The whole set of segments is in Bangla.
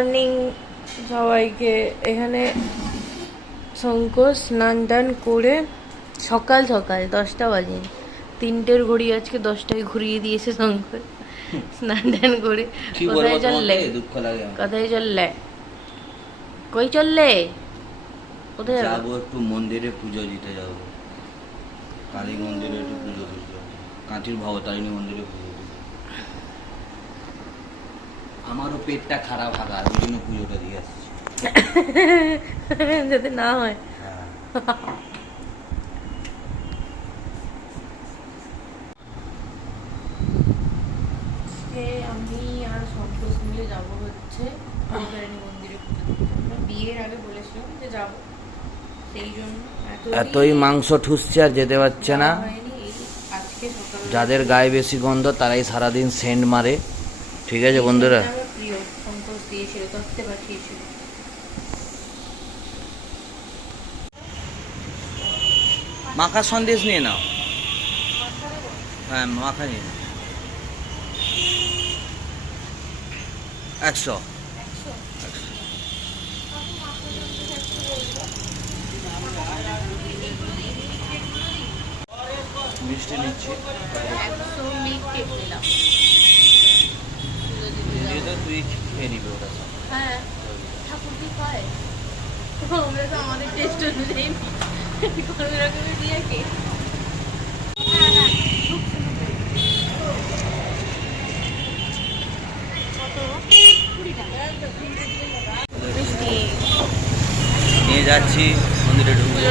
মর্নিং সবাইকে। এখানে শঙ্কর স্নান টান করে সকাল সকাল 10টা বাজে, 3টের ঘড়ি আজকে 10টায় ঘুরিয়ে দিয়েছে শঙ্কর স্নান টান করে। কোথায় চললে? কোথায় চললে? কই চললে? কোথায় যাবো? একটু মন্দিরে পুজো দিতে যাবো, কালী মন্দিরে একটু পুজো দিতে যাবো, কাঁচির ভবতারিণী মন্দিরে পুজো দিতে। আমারও পেটটা খারাপ হাগা, ওই জন্য পুজোটা দিয়ে আসছি যাতে না হয়। আমি আর সন্তোষ মিলে যাবো হচ্ছে ভবতারিণী মন্দিরে পুজো দিতে। আমরা বিয়ের আগে বলেছিলাম যে যাবো, সেই জন্য এতই মাংস ঠুসছে আর যেতে পারছে না। আজকে সকাল যাদের গায়ে বেশি গন্ধ তারাই সারাদিন সেন্ট মারে। ঠিক আছে বন্ধুরা, প্রিয় সন্তোষ দিয়েছিল, তত্ত্বে পাঠিয়েছিল। মাখা সন্দেশ নিয়ে নাও। হ্যাঁ মাখা নিয়ে নাও। 100 মিষ্টি নিচ্ছি। 100 মিল্ক কেক নিলাম। তুই খেয়ে নিবি ওটা। হ্যাঁ, ঠাকুর কি খায়? আমরা তো আমাদের টেস্ট অনুযায়ী কোনো রকমের দিয়ে কেক। নিয়ে যাচ্ছি মন্দিরে ঢুকে।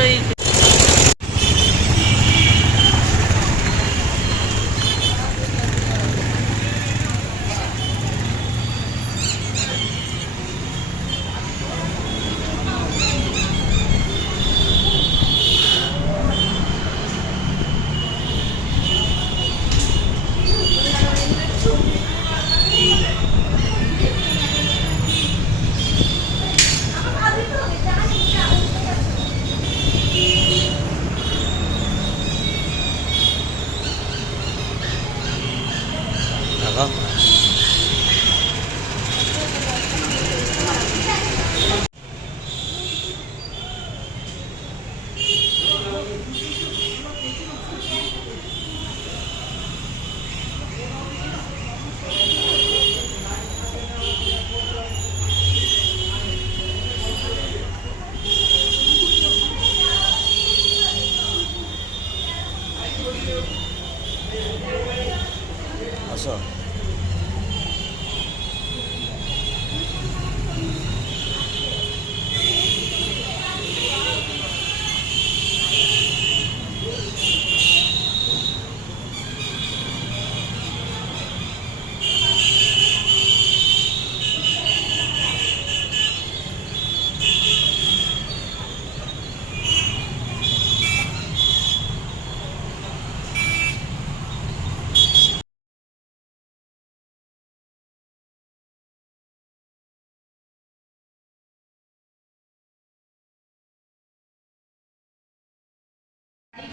আসো।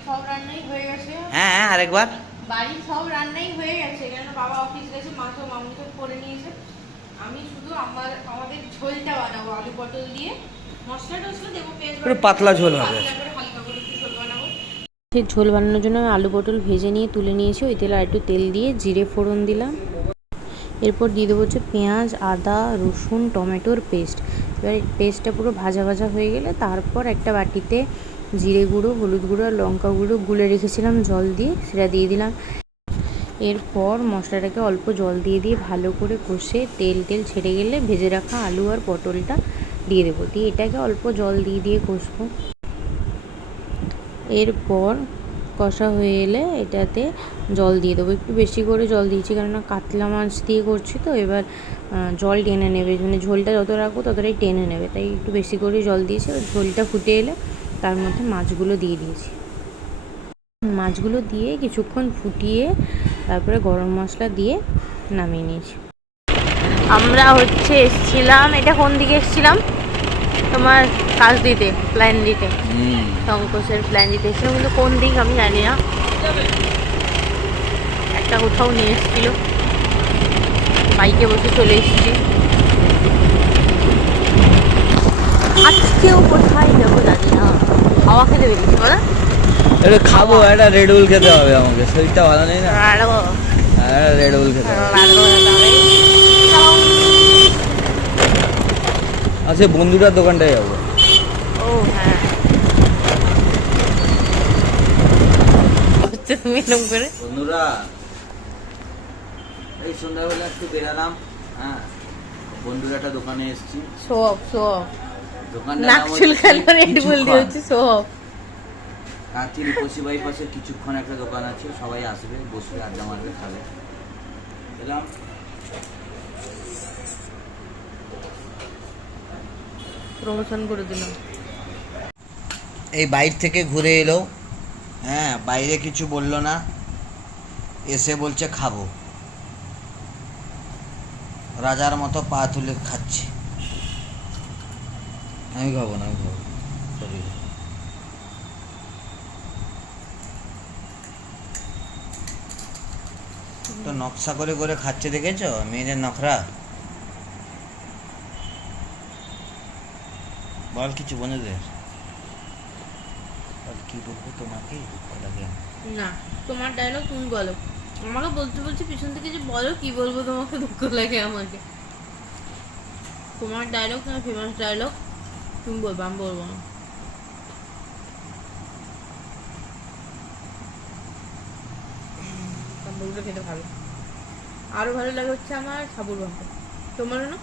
সব রান্নাই হয়ে গেছে। হ্যাঁ আরেকবার। বাড়ির সব রান্নাই হয়ে গেছে, কেন বাবা অফিস গেছে, মা তো মামনি তো করে নিয়েছে। আমি শুধু আমাদের ঝোলটা বানাবো, আলু পটল দিয়ে মশলা টসলা দেবো, পেঁয়াজ একটু পাতলা ঝোল হবে। হালকা করে একটু ঝোল বানাবো। সেই ঝোল বানানোর জন্য আমি আলু পটল ভেজে নিয়ে তুলে নিয়েছি। ওই তেলে আর একটু তেল দিয়ে জিরে ফোড়ন দিলাম। এরপর দিয়ে দেবো হচ্ছে পেঁয়াজ, আদা, রসুন, টমেটোর পেস্ট। এবার পেস্টটা পুরো ভাজা ভাজা হয়ে গেলে তারপর একটা বাটিতে জিরে গুঁড়ো, হলুদ গুঁড়ো আর লঙ্কা গুঁড়ো গুলে রেখেছিলাম জল দিয়ে, সেটা দিয়ে দিলাম। এরপর মশলাটাকে অল্প জল দিয়ে ভালো করে কষে তেল ছেড়ে গেলে ভেজে রাখা আলু আর পটলটা দিয়ে দেবো। দিয়ে এটাকে অল্প জল দিয়ে কষবো। এরপর কষা হয়ে এলে এটাতে জল দিয়ে দেবো। একটু বেশি করে জল দিয়েছি, কেননা কাতলা মাছ দিয়ে করছি তো, এবার জল টেনে নেবে, মানে ঝোলটা যত রাখবো ততটাই টেনে নেবে, তাই একটু বেশি করে জল দিয়েছি। ঝোলটা ফুটে এলে তার মধ্যে মাছগুলো দিয়ে দিয়েছি। মাছগুলো দিয়ে কিছুক্ষণ ফুটিয়ে তারপরে গরম মশলা দিয়ে নামিয়ে নিয়েছি। আমরা হচ্ছে এসছিলাম, এটা কোন দিকে এসছিলাম? তোমার কাজ দিতে, প্ল্যান দিতে, সংকোচের প্ল্যান দিতে এসেছিলাম, কিন্তু কোন দিক আমি জানি না। একটা কোথাও নিয়ে এসেছিল, বাইকে বসে চলে এসেছি। আজকেও কোথায় যাবো জানি না, হাওয়া খেতে বেরিয়েছি বলো। এটা খাবো, একটা রেড বুল খেতে হবে আমাকে, শরীরটা ভালো নেই না, রেড বুল খেতে হবে। আচ্ছা বন্ধুটার দোকানটায় যাবো। ও হ্যাঁ, তুমি এরকম করে বন্ধুরা এই সন্ধ্যাবেলা একটু বেরালাম, হ্যাঁ বন্ধুর একটা দোকানে এসেছি। সব দোকানটার নাক নাম চুলকানো রেড বুল দিয়ে হচ্ছে সব। কাঁথি রূপসী বাইপাসের কিছুক্ষণ একটা দোকান আছে, সবাই আসবে, বসবে, আড্ডা মারবে, খাবে। এলাম প্রমোশন করে দিলাম। এই বাইর থেকে ঘুরে এলো, হ্যাঁ বাইরে কিছু বললো না, এসে বলছে খাবো, রাজার মতো পা তুলে খাচ্ছে। আমি খাবো না, আমি খাবো সরি। তো নকশা করে করে খাচ্ছে, দেখেছো মেয়েদের নখরা? বল কিছু বন্ধুদের, বল কি বলবো তোমাকে, দুঃখ লাগে। না, তোমার ডায়লগ তুমি বলো, আমাকে বলছি পিছন থেকে যে বলো কি বলবো, তোমাকে দুঃখ লাগে আমাকে। তোমার ডায়লগ না, ফেমাস ডায়লগ, তুমি বলবো, আমি বলবো না। তন্দুরটা খেতে ভালো, আরো ভালো লাগে হচ্ছে আমার সাবুর ভাত, তোমারও না?